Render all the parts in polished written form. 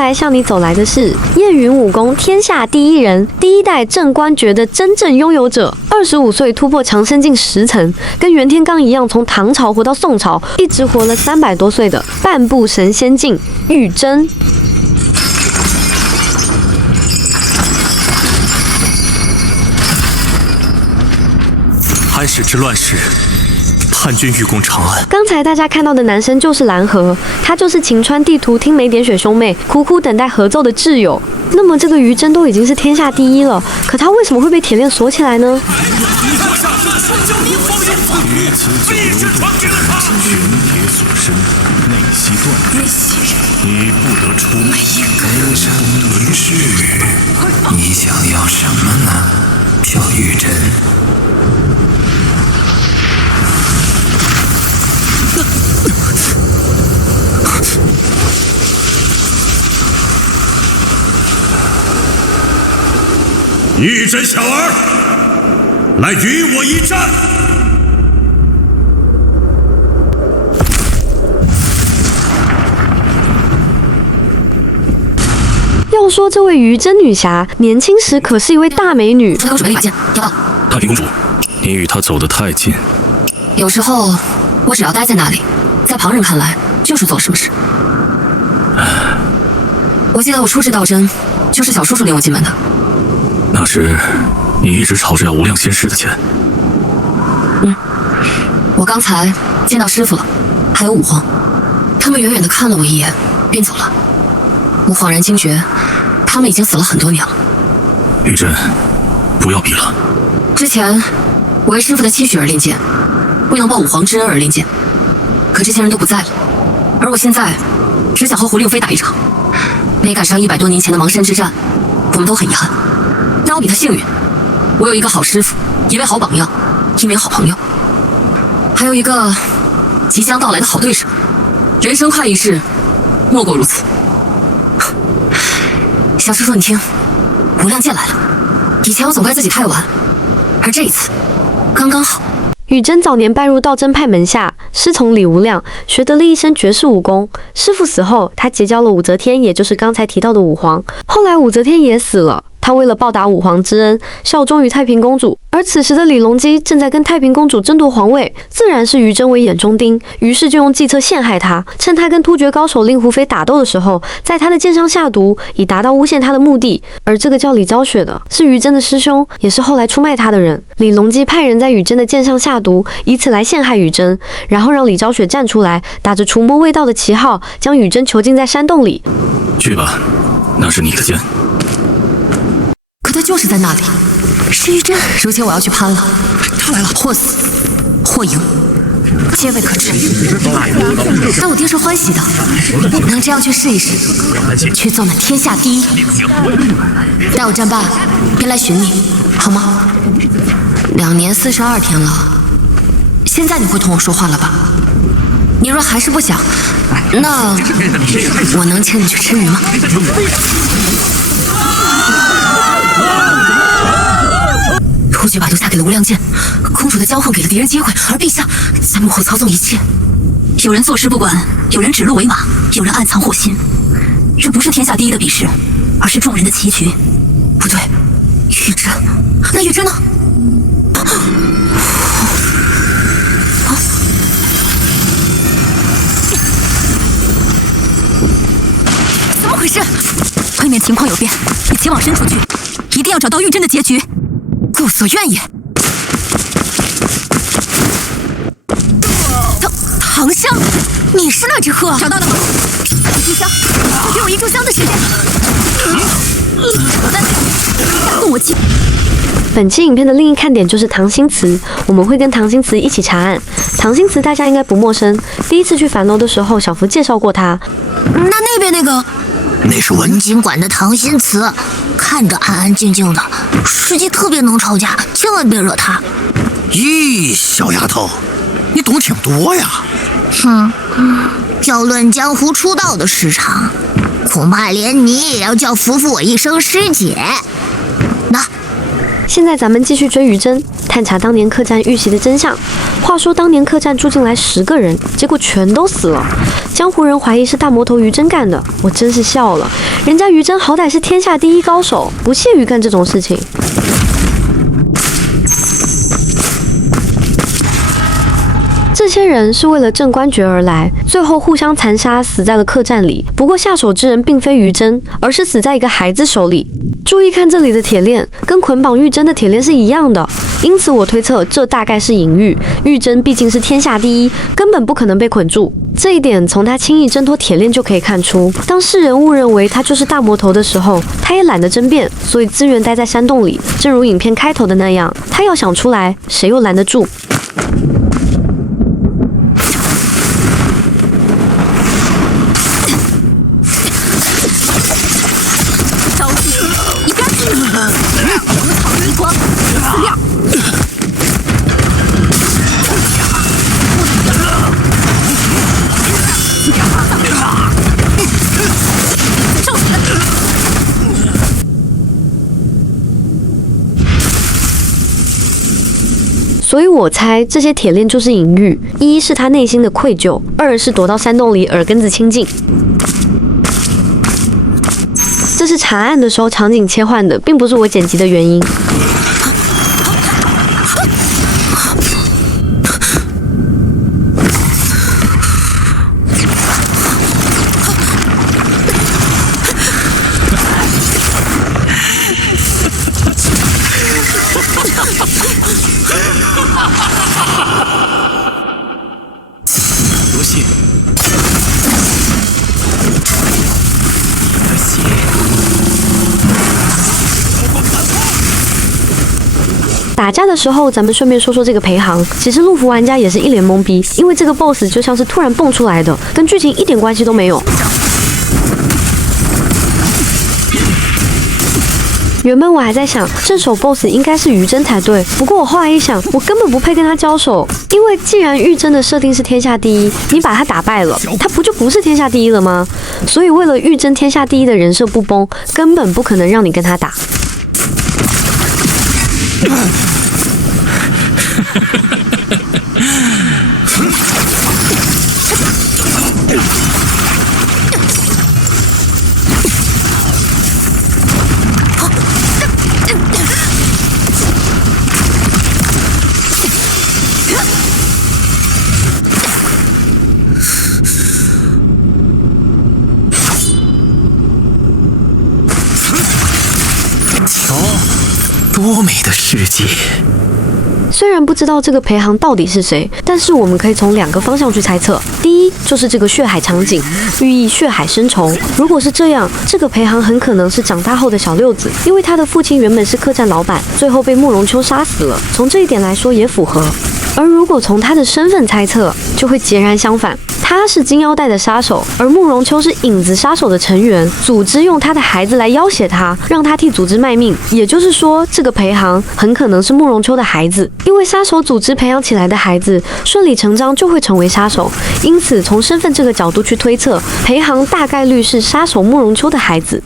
來向你走來的是燕雲武功天下第一人，第一代正官爵的真正擁有者，25歲突破強身近10層，跟袁天罡一樣從唐朝活到宋朝，一直活了300多歲的半步神仙境玉珍。安史之乱时，叛軍欲攻長安。剛才大家看到的男生就是藍河，他就是晴川地圖聽梅點雪兄妹苦苦等待合奏的摯友。那麼這個於真都已經是天下第一了，可他為什麼會被鐵鏈鎖起來呢？你不得出。根深屯噬，你想要什麼呢，朴玉珍？玉珍小兒，来與我一戰！要說這位於真女俠年輕時可是一位大美女。出口准備把剑，要到。太平公主，你與她走得太近。有時候我只要待在那裡，在旁人看来就是做了什麼事。我記得我初至道真，就是小叔叔领我進門的。那时你一直吵着要无量仙师的剑。我剛才見到師傅了，還有五皇，他們遠遠地看了我一眼，便走了。我恍然驚覺，他們已經死了很多年了。玉珍，不要比了。之前我為師傅的期許而練劍，為能報五皇之恩而練劍，可這些人都不在了，而我現在只想和胡令妃打一場，沒趕上100多年前的邙山之戰，我們都很遺憾。但我比他幸運，我有一個好師傅，一位好榜樣，一名好朋友，還有一個即將到來的好對手。人生快意事，莫過如此。小叔叔，你聽，无量剑來了。以前我總怪自己太晚，而這一次剛剛好。於真早年拜入道真派門下，師從李無量，學得了一身絕世武功。師父死後，他結交了武則天，也就是剛才提到的武皇。後來武則天也死了，他為了報答武皇之恩，效忠於太平公主。而此時的李隆基正在跟太平公主爭奪皇位，自然是於真為眼中釘，於是就用計策陷害他。趁他跟突厥高手令狐妃打鬥的時候，在他的劍上下毒，以達到誣陷他的目的。而這個叫李昭雪的，是於真的師兄，也是後來出賣他的人。李隆基派人在於真的劍上下毒，以此來陷害於真，然後讓李昭雪站出來，打着除魔衛道的旗號，將於真囚禁在山洞裡。去吧，那是你的剑。可他就是在那裡。是于真，如今我要去攀了，他来了，或死或贏，皆未可知。但我爹是歡喜的，能這樣去試一試，去做那天下第一。待我戰罷，便來尋你，好嗎？2年42天了，現在你會同我說話了吧？你若還是不想，那我能請你去吃魚嗎？突厥把都嫁給了無量劍，公主的驕橫給了敵人機會，而陛下在幕後操縱一切。有人做事不管，有人指鹿為馬，有人暗藏禍心。這不是天下第一的比試，而是眾人的棋局。不對，玉真，那玉真呢？怎麼回事？外面情況有變，你前往深處去，一定要找到玉真的結局。故所願也。唐香，你是那只鶴？找到了吗？一炷香，给我1炷香的时间。我在哪？动我气。本期影片的另一看點就是唐心慈，我們會跟唐心慈一起查案。唐心慈大家應該不陌生，第一次去樊樓的時候，小福介紹過他。那邊那個，那是文景館的唐心慈，看着安安靜靜的，實際特別能吵架，千萬別惹他。咦，小丫頭，你懂挺多呀。要論江湖出道的時長，恐怕連你也要叫服我一聲師姐。那，現在咱們繼續追於真。探查當年客棧遇襲的真相。話說當年客棧住進來10個人，結果全都死了。江湖人懷疑是大魔頭於真幹的，我真是笑了。人家於真好歹是天下第一高手，不屑於幹這種事情。這些人是為了鎮官爵而來，最後互相殘殺，死在了客棧裡。不過下手之人並非於真，而是死在一個孩子手裡。注意看這裡的鐵鏈，跟捆綁玉真的鐵鏈是一樣的，因此我推測這大概是隱喻。玉真畢竟是天下第一，根本不可能被捆住。這一點從他輕易掙脫鐵鏈就可以看出。當世人誤認為他就是大魔頭的時候，他也懶得爭辯，所以自願待在山洞裡。正如影片開頭的那樣，他要想出來，誰又攔得住？所以我猜這些鐵鏈就是隱喻，一是他內心的愧疚，二是躲到山洞裡耳根子清淨。這是查案的時候場景切換的，並不是我剪輯的原因。打架的時候，咱們順便說說這個裴航。其實陸服玩家也是一臉懵逼，因為這個 BOSS 就像是突然蹦出來的，跟劇情一點關係都沒有。原本我還在想，這手 BOSS 應該是於真才對，不過我後來一想，我根本不配跟他交手，因為既然玉真的設定是天下第一，你把他打敗了，他不就不是天下第一了嗎？所以為了玉真天下第一的人設不崩，根本不可能讓你跟他打。多美的世界！虽然不知道這個裴航到底是誰，但是我們可以從2個方向去猜測。第一，就是這個血海場景，寓意血海深仇。如果是這樣，這個裴航很可能是長大後的小六子，因為他的父親原本是客棧老闆，最後被慕容秋殺死了。從這一點來說也符合。而如果從他的身份猜測，就會截然相反。他是金腰帶的殺手，而慕容秋是影子殺手的成員。組織用他的孩子來要挾他，讓他替組織賣命。也就是說，這個裴航很可能是慕容秋的孩子，因為殺手組織培養起來的孩子，順理成章就會成為殺手。因此，從身份這個角度去推測，裴航大概率是殺手慕容秋的孩子。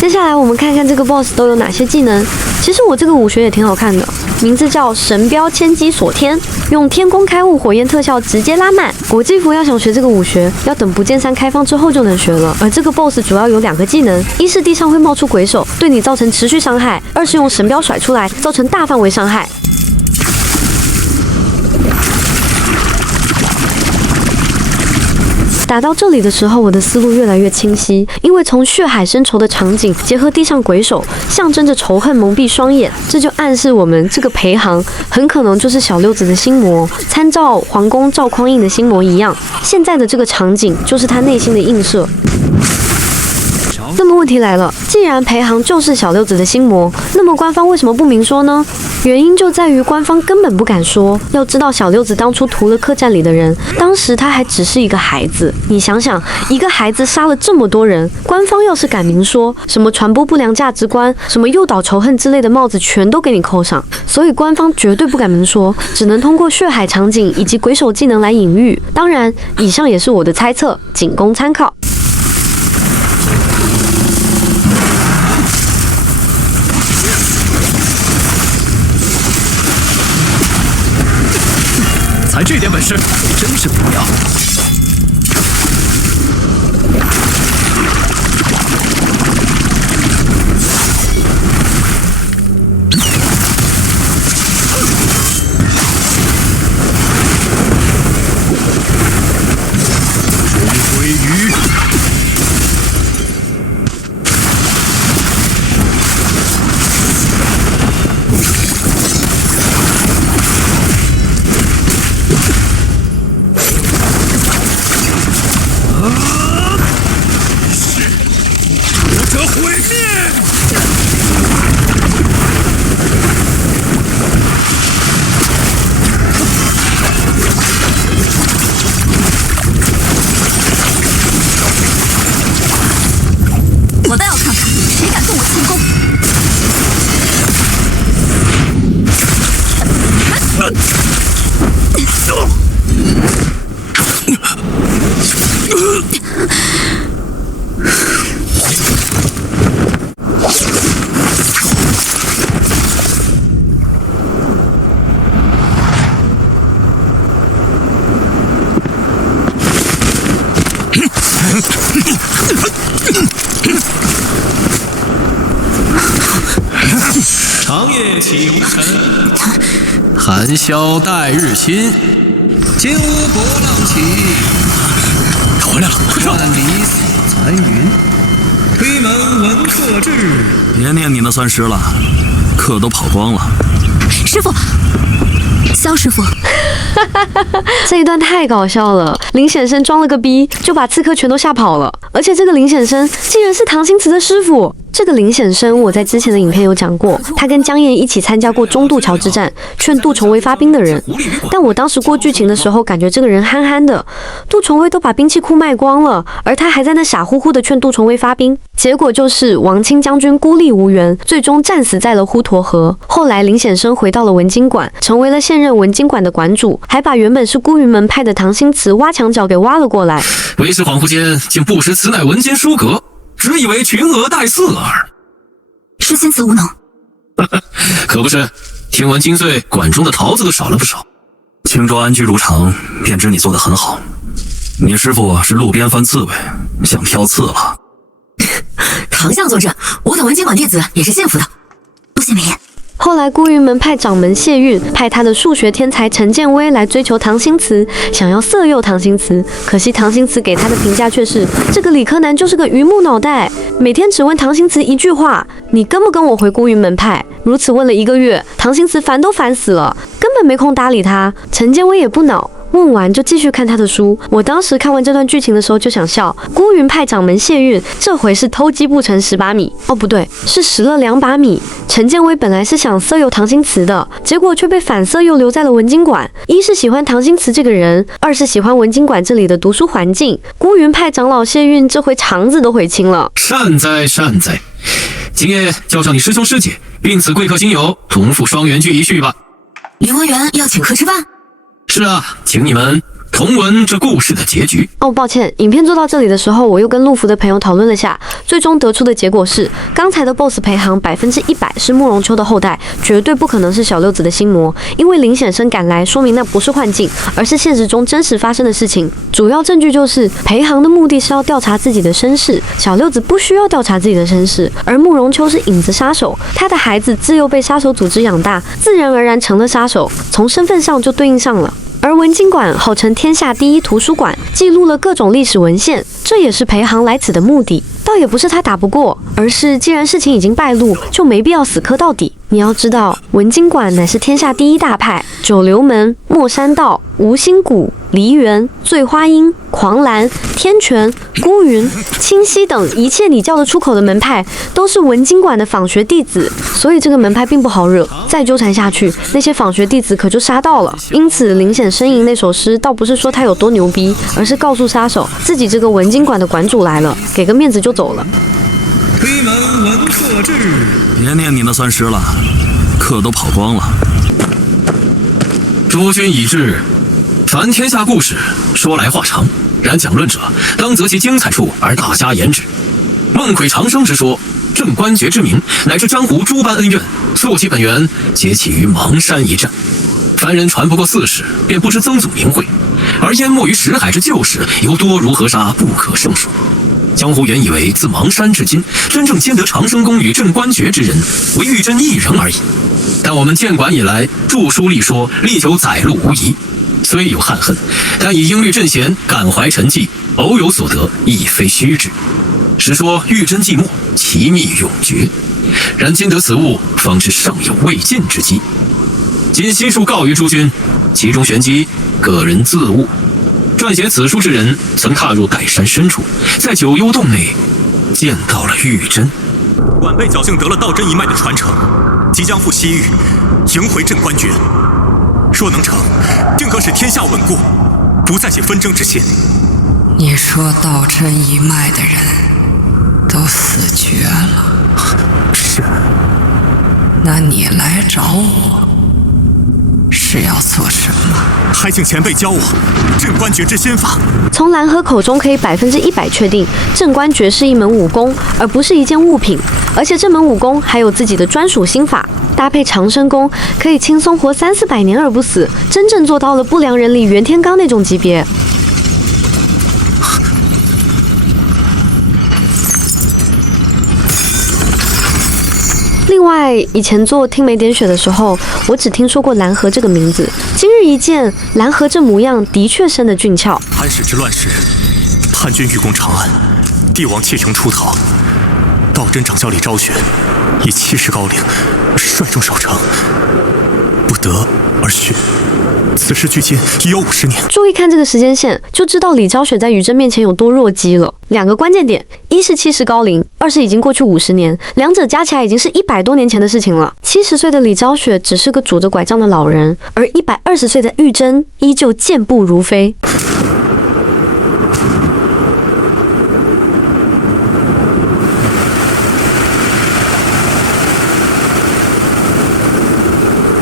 接下來我們看看這個 BOSS 都有哪些技能。其實我這個武學也挺好看的，名字叫神標千機锁天，用天宮開悟火焰特效直接拉慢。国際服要想學這個武學，要等不見山開放之後就能學了。而這個 BOSS 主要有2個技能，一是地上會冒出鬼手，對你造成持續傷害；二是用神標甩出來，造成大範圍傷害。打到這裡的時候，我的思路越來越清晰，因為從血海深仇的場景結合地上鬼手，象徵着仇恨蒙蔽雙眼，這就暗示我們這個裴航很可能就是小六子的心魔，參照皇宮趙匡胤的心魔一樣。現在的這個場景就是他內心的映射。那麼問題來了，既然裴航就是小六子的心魔，那麼官方為什麼不明說呢？原因就在於官方根本不敢說。要知道，小六子當初屠了客棧裡的人，當時他還只是一個孩子。你想想，一個孩子殺了這麼多人，官方要是敢明說，什麼傳播不良價值觀、什麼誘導仇恨之類的帽子全都給你扣上。所以官方絕對不敢明說，只能通過血海場景以及鬼手技能來隱喻。當然，以上也是我的猜測，僅供參考。才這點本事，真是不妙。追回鱼。我倒要看看谁敢动我轻功！长夜起无尘，寒宵待日晞。金乌波浪起，回来了，快上！万里扫残云，推门闻客至。别念你那酸诗了，客都跑光了。师傅，萧师傅。这一段太搞笑了，林显生装了个逼，就把刺客全都嚇跑了。而且這個林顯生竟然是唐辛慈的師傅。這個林顯生，我在之前的影片有講過，他跟江硯一起參加過中渡橋之戰，勸杜重威發兵的人。但我當時過劇情的時候，感覺這個人憨憨的，杜重威都把兵器庫賣光了，而他還在那傻乎乎的勸杜重威發兵。結果就是王清將軍孤立無援，最終戰死在了滹沱河。後來林顯生回到了文經館，成為了現任文經館的館主，還把原本是孤雲門派的唐辛慈挖牆腳給挖了過來。為師恍惚間竟不識此乃文經書閣，只以為群鵝待飼耳。是辛慈無能。可不是，聽聞今歲館中的桃子都少了不少。青州安居如常，便知你做得很好。你師父是路邊番刺蝟，想挑刺了。唐相坐鎮，我等文經館弟子也是幸福的。不信明言。後來孤雲門派掌門謝運派他的數學天才陳建威來追求唐辛慈，想要色誘唐辛慈。可惜唐辛慈給他的評價卻是：這個理科男就是個榆木腦袋，每天只問唐辛慈一句話：你跟不跟我回孤雲門派？如此問了1個月，唐辛慈煩都煩死了，根本沒空搭理他。陳建威也不惱。問完就繼續看他的書。我當時看完這段劇情的時候就想笑，孤雲派掌門謝運這回是偷雞不成蝕把米，哦不對，是蝕了2把米。陳建威本來是想色誘唐辛慈的，結果卻被反色誘留在了文經館。一是喜歡唐辛慈這個人，二是喜歡文經館這裡的讀書環境。孤雲派長老謝運這回腸子都悔青了。善哉善哉，今夜叫上你師兄師姐，並此貴客親友，同赴雙園居一敘吧。林文元要請客吃飯。是啊，請你們同聞這故事的結局。哦，抱歉，影片做到這裡的時候，我又跟陸服的朋友討論了下，最終得出的結果是，剛才的 BOSS 裴航100%是慕容秋的後代，絕對不可能是小六子的心魔。因為林顯生趕來，說明那不是幻境，而是現實中真實發生的事情。主要證據就是裴航的目的是要調查自己的身世，小六子不需要調查自己的身世，而慕容秋是影子殺手，他的孩子自幼被殺手組織養大，自然而然成了殺手，從身份上就對應上了。而文經館號稱天下第一圖書館，記錄了各種歷史文獻，這也是裴航來此的目的。倒也不是他打不過，而是既然事情已經敗露，就沒必要死磕到底。你要知道，文經館乃是天下第一大派，九流門、莫山道、吳興谷、梨園、醉花陰、狂瀾、天泉、孤雲、清溪等一切你叫得出口的門派，都是文經館的訪學弟子，所以這個門派並不好惹。再糾纏下去，那些訪學弟子可就殺到了。因此，林顯生吟那首詩，倒不是說他有多牛逼，而是告訴殺手，自己這個文經館的館主來了，給個面子就走了。推門聞客至，別念你那酸詩了，客都跑光了。諸君已至，凡天下故事，說來話長，然講論者當擇其精彩處而大加言之。孟榗長生之說，正官爵之名，乃至江湖諸般恩怨，溯其本源，皆起於邙山一戰。凡人傳不過40，便不知曾祖名諱，而淹沒於識海之舊事，猶多如河沙，不可勝數。江湖原以為自邙山至今，真正兼得長生宮與鎮關訣之人，唯玉珍一人而已。但我們建館以來，著書立說，力求載入無遺。雖有憾恨，但以英律陣賢，感懷沉寂，偶有所得，亦非虛之。實說玉珍寂寞，其秘永絕。然今得此物，方知尚有未盡之機。今悉數告於諸君，其中玄機，個人自悟。撰寫此書之人，曾踏入岱山深處，在九幽洞內見到了玉珍。晚輩僥幸得了道真一脈的傳承，即將赴西域，迎回鎮關訣。若能成，定可使天下穩固，不再起紛爭之心。你說道真一脈的人都死絕了？是。那你來找我，是要做什麼？还请前輩教我鎮關訣之心法。從藍河口中可以100%確定，鎮關訣是一門武功，而不是一件物品。而且這門武功還有自己的專屬心法，搭配長生功，可以輕鬆活300-400年而不死，真正做到了不良人裡袁天罡那種級別。另外，以前做听梅点雪的時候，我只聽說過藍河這個名字。今日一見，藍河這模樣的確生得俊俏。安史之亂時，叛軍欲攻長安，帝王棄城出逃，道真掌教李昭雪以70高齡率眾守城，不得而殉。此事距今已有50年。注意看這個時間線，就知道李昭雪在於真面前有多弱雞了。兩個關鍵點，一是70高齡，二是已經過去50年，兩者加起來已經是100多年前的事情了。70歲的李昭雪只是個拄着拐杖的老人，而120歲的玉珍依舊健步如飛。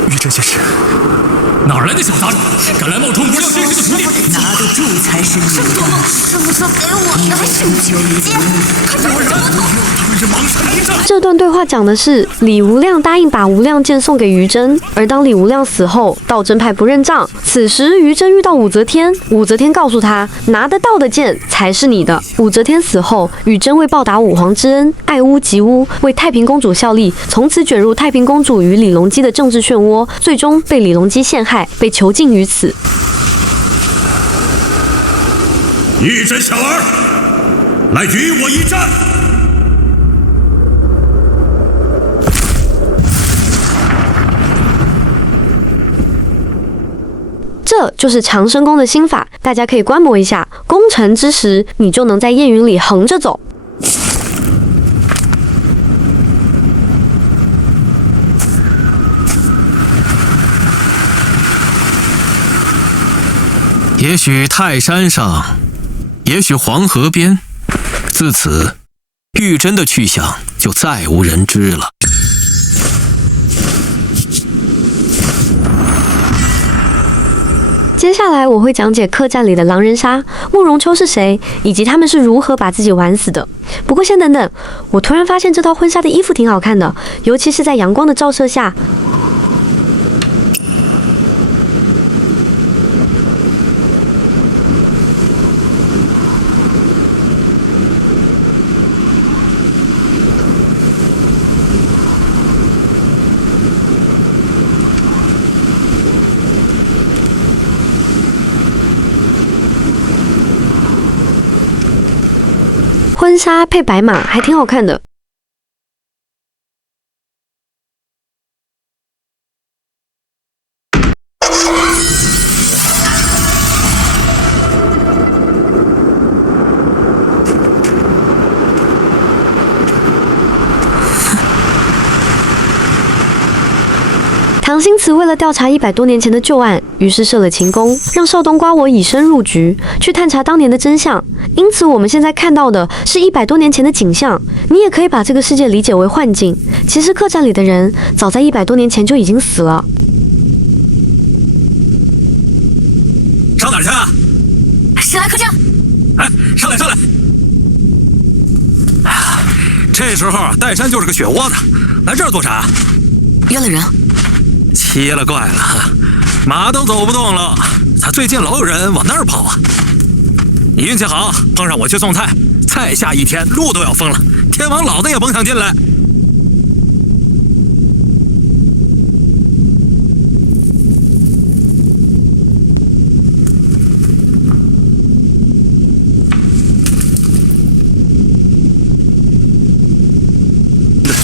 玉珍先生，哪儿来的小杂种，敢来冒充无量仙师的徒弟？拿得住才是你的。师傅说给我的还是你接，果然，他们是邙山一战。这段对話講的是李無量答應把無量劍送給於真，而當李無量死後，道真派不認賬。此時於真遇到武則天，武則天告訴他，拿得到的劍才是你的。武則天死後，於真為報答武皇之恩，愛屋及烏，為太平公主效力，從此捲入太平公主與李隆基的政治漩渦，最終被李隆基陷害，被囚禁於此。玉珍小兒，來與我一戰！這就是長生功的心法，大家可以觀摩一下。攻城之時，你就能在煙雲裡橫着走。也許泰山上，也許黃河邊，自此，玉珍的去向就再無人知了。接下來我會講解客棧裡的狼人殺，慕容秋是誰，以及他們是如何把自己玩死的。不過先等等，我突然發現這套婚紗的衣服挺好看的，尤其是在陽光的照射下。婚紗配白馬還挺好看的。唐新慈為了調查100多年前的舊案，於是設了情宮，讓少東瓜我以身入局，去探查當年的真相。因此，我們現在看到的是100多年前的景象。你也可以把這個世界理解為幻境。其實客棧裡的人早在100多年前就已經死了。上哪兒去啊？誰來客棧？哎，上來上來！哎呀，這時候岱山就是個雪窩子，來這兒做啥？約了人。奇了怪了，馬都走不動了，咋最近老有人往那兒跑啊？你運氣好，碰上我去送菜，再下一天路都要封了，天王老子也甭想進來。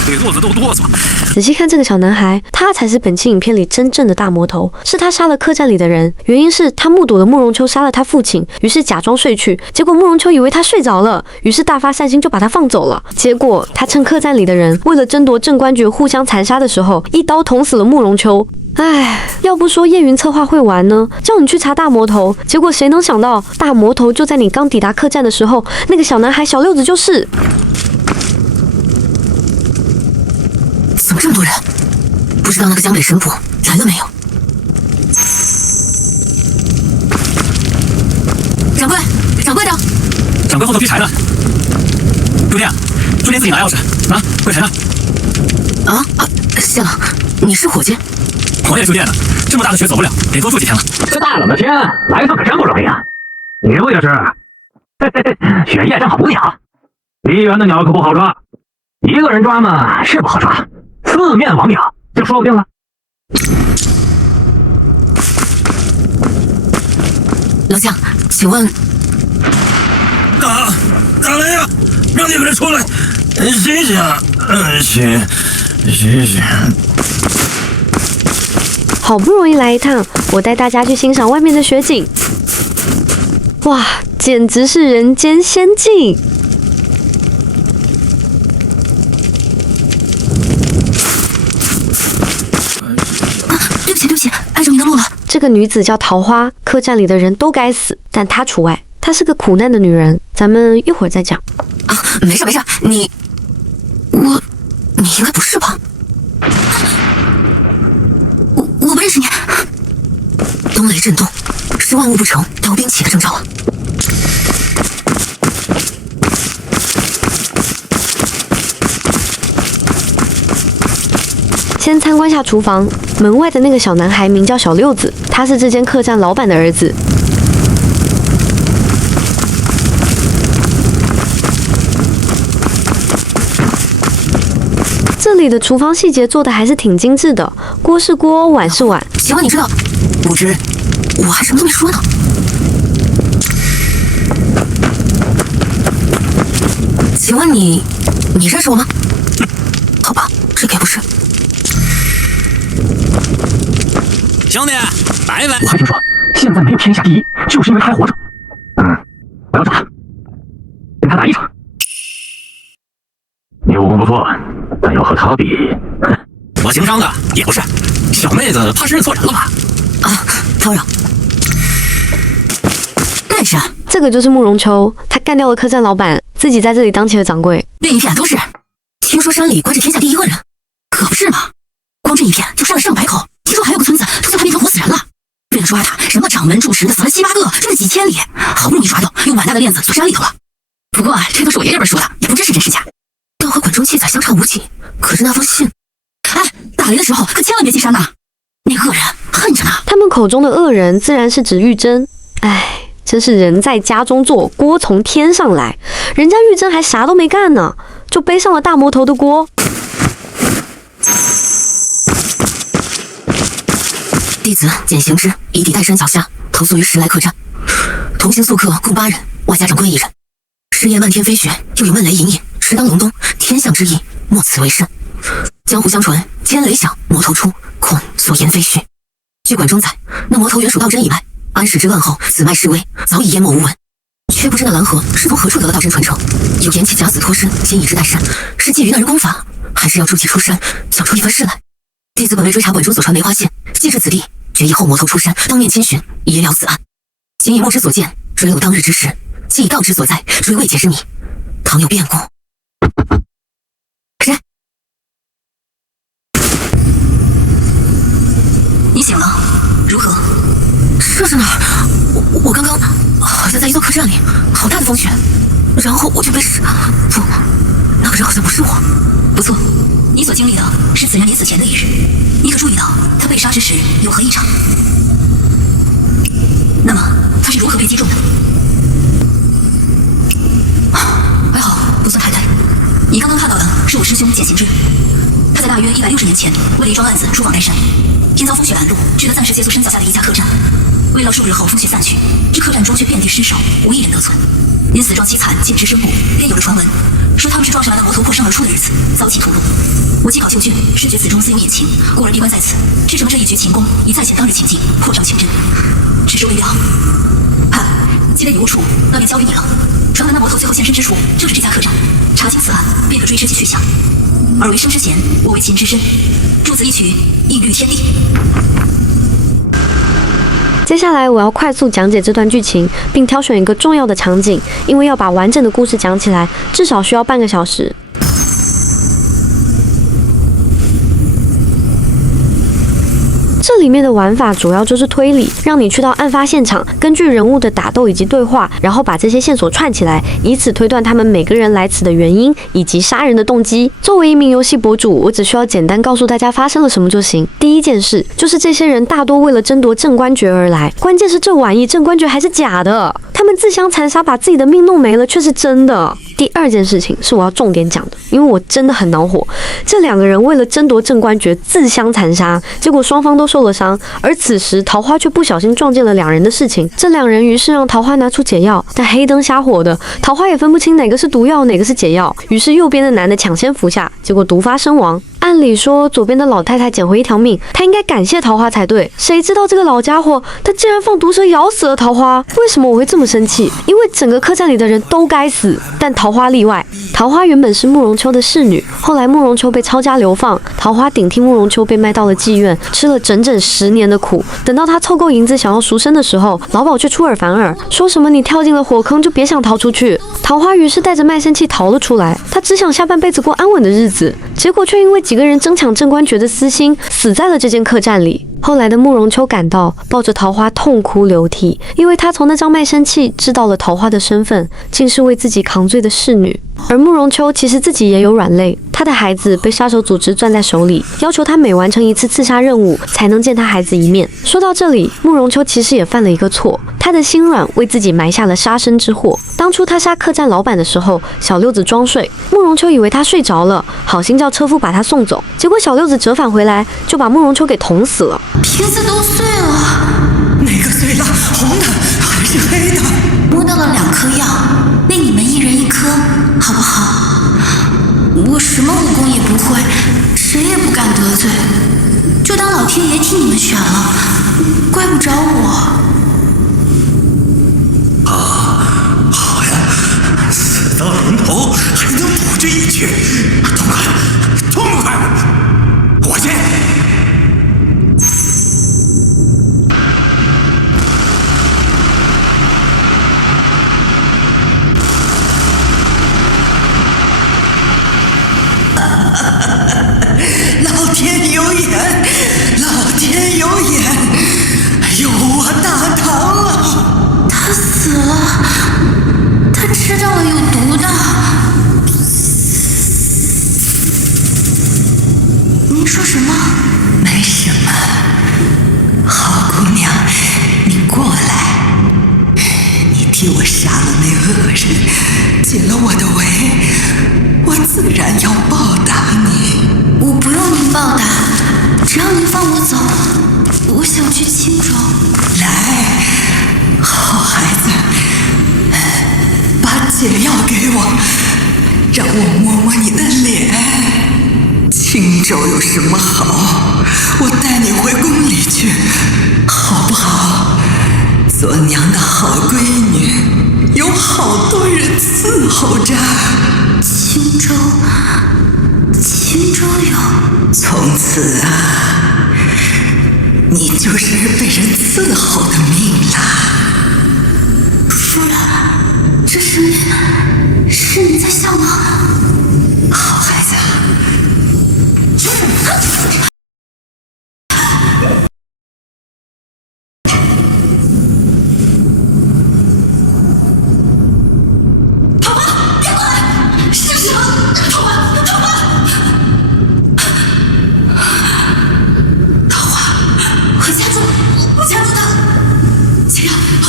腿肚子都哆嗦。仔細看這個小男孩，他才是本期影片裡真正的大魔頭，是他殺了客棧裡的人。原因是他目睹了慕容秋殺了他父親，於是假裝睡去，結果慕容秋以為他睡着了，於是大發善心就把他放走了。結果他趁客棧裡的人為了爭奪鎮關爵互相殘殺的時候，一刀捅死了慕容秋。唉，要不說葉雲策劃會玩呢，叫你去查大魔頭，結果誰能想到大魔頭就在你剛抵達客棧的時候，那個小男孩小六子就是。怎麼這麼多人？不知道那個江北神捕來了沒有？掌櫃，掌櫃的，掌櫃後頭劈柴呢。朱棣，朱棣自己拿鑰匙啊，柜台呢？谢了，你是伙计？我也住店呢，这麼大的雪走不了，得多住幾天了。這大冷的天來趟可真不容易啊！你不也是？雪夜正好補鳥，梨園的鳥可不好抓，一個人抓嘛是不好抓，四面王鳥就說不定了。老將，請問打雷呀！讓你們出來，醒醒，醒！好不容易來一趟，我帶大家去欣賞外面的雪景。哇，簡直是人間仙境！对不起，碍着您的路了。这个女子叫桃花，客棧裡的人都該死，但她除外。她是個苦難的女人，咱們一會兒再講。沒事，你應該不是吧？我不認識你。冬雷震動是萬物不成、刀兵起的徵兆啊！先參觀下廚房，門外的那個小男孩名叫小六子，他是這間客棧老闆的兒子。這裡的廚房細節做的還是挺精緻的，鍋是鍋，碗是碗。請問你知道？不知，我還什麼都沒說呢。請問你認識我嗎？好吧，這個也不是。兄弟，來一杯。我還聽說，現在沒有天下第一，就是因為他還活着。我要找他，跟他打一場。你武功不錯，但要和他比，我情商的也不是，小妹子怕是認錯人了吧？叨擾。但是這個就是慕容秋，他幹掉了客棧老闆，自己在這裡當起了掌櫃。這一片都是，聽說山裡關着天下第一個人，可不是嘛？光這一片就殺了上百口，聽說還有個村子都叫他變成活死人了。為了抓他，什麼掌門住持的死了7、8個，追了幾千里，好不容易抓到，用碗大的鏈子鎖山裡頭了。不過這都是我爺爺輩說的，也不知是真是假。但和管中七彩相差無幾，可是那封信，打雷的時候可千萬別進山吶！那惡人恨着呢。他們口中的惡人自然是指玉珍。唉，真是人在家中坐，鍋從天上來。人家玉珍還啥都沒幹呢，就背上了大魔頭的鍋。弟子簡行之已抵岱山腳下，投宿於10來客棧，同行宿客共8人，外加掌櫃1人。是夜漫天飛雪，又有悶雷隱隱，時當隆冬，天象之意，莫此為甚。江湖相傳，尖雷響，魔頭出，恐所言非虛。據管中載，那魔頭原屬道真一脈，安史之亂後，此脈式微，早已淹沒無聞。卻不知那藍河是從何處得了道真傳承？有言其假子脫身，今移至岱山，是覬覦那人功法，還是要助其出山，想出一番事來？弟子本為追查管中所傳梅花信，既至此地，決意後魔頭出山，當面親尋，以了此案。今以目之所見，追有當日之時，既以道之所在，追未解之謎。倘有變故，誰？你醒了？如何？這是哪兒？我剛剛好像在一座客棧裡，好大的風雪，然後我就被不，那個人好像不是我。不錯，你所經歷的是此人臨死前的一日。你可注意到他被殺之時有何異常？那么他是如何被击中的？还好，不算太大。你刚刚看到的是我师兄简行之，他在大约160年前为了一桩案子出访岱山，天遭風雪拦路，只得暫時借宿山腳下的一家客棧。未料数日後風雪散去，這客棧中卻遍地屍首，無一人得存。因死狀淒慘，盡值深故，便有了傳聞，說他們是撞上來的摩頭破傷而出的日子，遭其屠戮。我稽考秀卷，視覺此中自有隱情，故而閉關在此，是什麼這一局奇功，以再現當日情景，破障求真。只是未料，看，接連遺物處，那便交於你了。傳聞那摩頭最後現身之處，正是這家客棧。查清此案，便可追知其去向。而為生之前，我為秦之身，助此一曲，應律天地。接下來我要快速講解這段劇情，並挑選一個重要的場景，因為要把完整的故事講起來，至少需要半個小時。這裡面的玩法主要就是推理，讓你去到案發現場，根據人物的打鬥以及對話，然後把這些線索串起來，以此推斷他們每個人來此的原因以及殺人的動機。作為一名遊戲博主，我只需要簡單告訴大家發生了什麼就行。第一件事就是這些人大多為了爭奪鎮關訣而來，關鍵是這玩意鎮關訣還是假的，他們自相殘殺，把自己的命弄沒了卻是真的。第二件事情是我要重點講的，因為我真的很惱火，這兩個人為了爭奪鎮關訣自相殘殺，結果雙方都受了傷，而此時桃花卻不小心撞見了兩人的事情。這兩人於是讓桃花拿出解藥，但黑燈瞎火的，桃花也分不清哪個是毒藥，哪個是解藥。於是右邊的男的搶先服下，結果毒發身亡。按理說左邊的老太太撿回一條命，她應該感謝桃花才對。誰知道這個老家伙，他竟然放毒蛇咬死了桃花。為什麼我會這麼生氣？因為整個客棧裡的人都該死，但桃花例外。桃花原本是慕容秋的侍女，後來慕容秋被抄家流放，桃花頂替慕容秋被賣到了妓院，吃了整整10年的苦。等到他湊夠銀子想要贖身的時候，老鴇卻出爾反爾，說什麼你跳進了火坑就別想逃出去。桃花於是帶着賣身契逃了出來，他只想下半輩子過安穩的日子，結果卻因為幾個人爭搶鎮關訣的私心，死在了這間客棧裡。後來的慕容秋趕到，抱着桃花痛哭流涕，因為他從那張賣身契知道了桃花的身份，竟是為自己扛罪的侍女。而慕容秋其實自己也有軟肋，他的孩子被殺手組織攥在手裡，要求他每完成一次刺殺任務才能見他孩子一面。說到這裡，慕容秋其實也犯了一個錯，他的心軟為自己埋下了殺身之禍。當初他殺客棧老闆的時候，小六子裝睡，慕容秋以為他睡着了，好心叫車夫把他送走，結果小六子折返回來，就把慕容秋給捅死了。瓶子都碎了，哪個碎了？紅的還是黑的？摸到了2顆藥，令你們1人1顆，好不好？我什麼武功也不會，誰也不敢得罪，就當老天爺替你們選了，怪不着我。好呀，死到臨頭還能補這一句，痛快，痛快！我先。老天有眼，老天有眼，有我大唐了。他死了，他知道了有毒的。您說什麼？沒什麼，好姑娘，你過來，你替我殺了那惡人，解了我的圍，我自然要報答你。我不用您報答，只要您放我走，我想去青州。來，好孩子，把解藥給我，讓我摸摸你的臉。青州有什麼好？我帶你回宮裡去，好不好？做娘的好閨女，有好多人伺候着。青州有。從此啊，你就是被人伺候的命啦。夫人，這是你在笑嗎？好孩子。好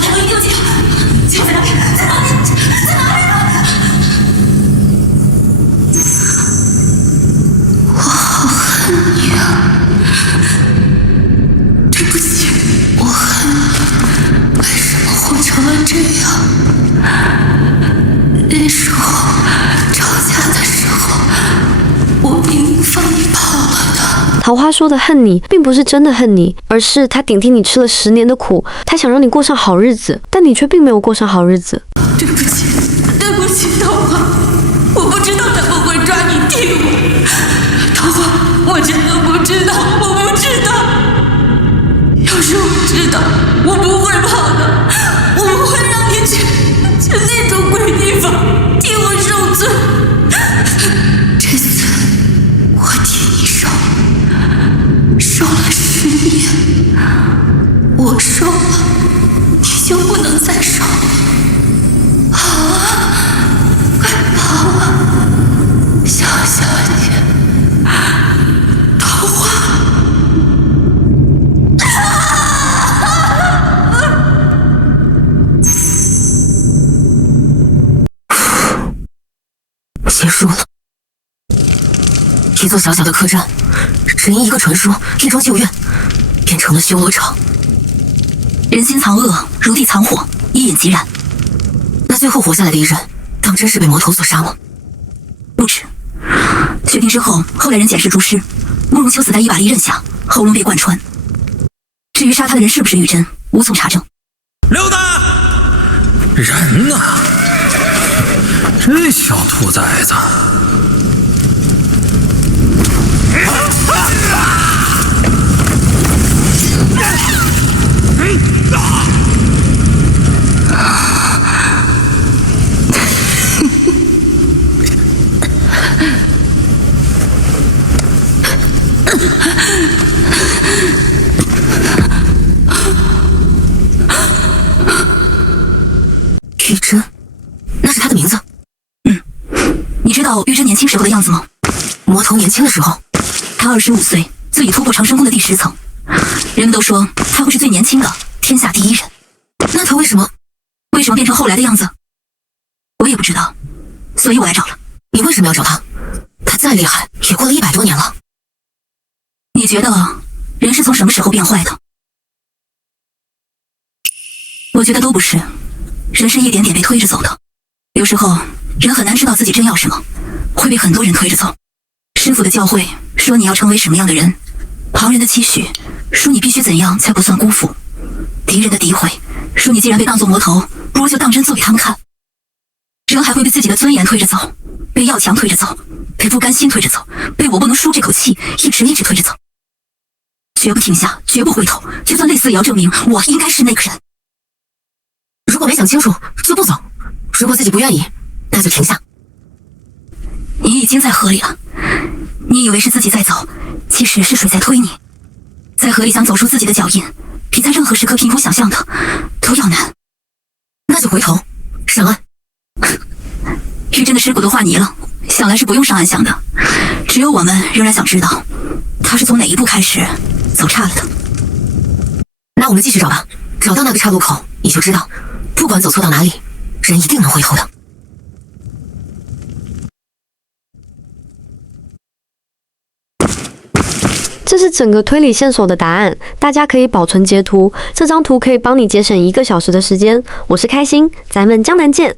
桃花說的恨你，並不是真的恨你，而是他頂替你吃了10年的苦，他想讓你過上好日子，但你卻並沒有過上好日子。对不起，对不起，桃花，我不知道他们会抓你替我。桃花，我真的不知道，我不知道。要是我知道，我不会跑的，我不会讓你去那種鬼地方替我受罪。这次我替你受了10年，我受了，你就不能再受。跑啊，快跑啊，小小姐，桃花。结束了。一座小小的客栈，只因一个傳說，一樁舊怨，變成了修羅場。人心藏惡，如地藏火，一飲即燃。那最後活下來的一人，當真是被魔頭所殺嗎？不止。血拼之後，後來人檢視諸屍，慕容秋死在一把利刃下，喉嚨被貫穿。至於殺他的人是不是玉珍，無從查證。溜達！人呢？這小兔崽子！玉珍，那是他的名字。你知道玉珍年輕時候的樣子嗎？魔頭年輕的時候，他25歲就已突破長生宮的第10層，人們都說他會是最年輕的天下第一人。那他為什麼變成後來的樣子？我也不知道，所以我來找了。你為什麼要找他？他再厲害，也過了100多年了。你覺得人是從什麼時候變壞的？我覺得都不是，人是一點點被推着走的。有時候人很難知道自己真要什麼，會被很多人推着走。師父的教誨說你要成為什麼樣的人，旁人的期許說你必須怎樣才不算辜負，敵人的詆毀說你既然被當作魔頭，不如就當真做給他們看。人還會被自己的尊嚴推着走，被要強推着走，被不甘心推着走，被我不能輸這口氣一直推着走，絕不停下，絕不回頭，就算累死也要證明我應該是那個人。如果沒想清楚就不走，如果自己不願意，那就停下。你已經在河裡了，你以為是自己在走，其實是水在推你。在河裡想走出自己的腳印，比在任何時刻憑空想象的都要難。那就回頭上岸。玉珍的屍骨都化泥了，想來是不用上岸想的。只有我們仍然想知道，他是從哪一步開始走岔了的。那我們繼續找吧，找到那個岔路口，你就知道，不管走錯到哪裡，人一定能回頭的。這是整個推理線索的答案，大家可以保存截圖，這張圖可以幫你節省1個小時的時間。我是開心，咱們江南見。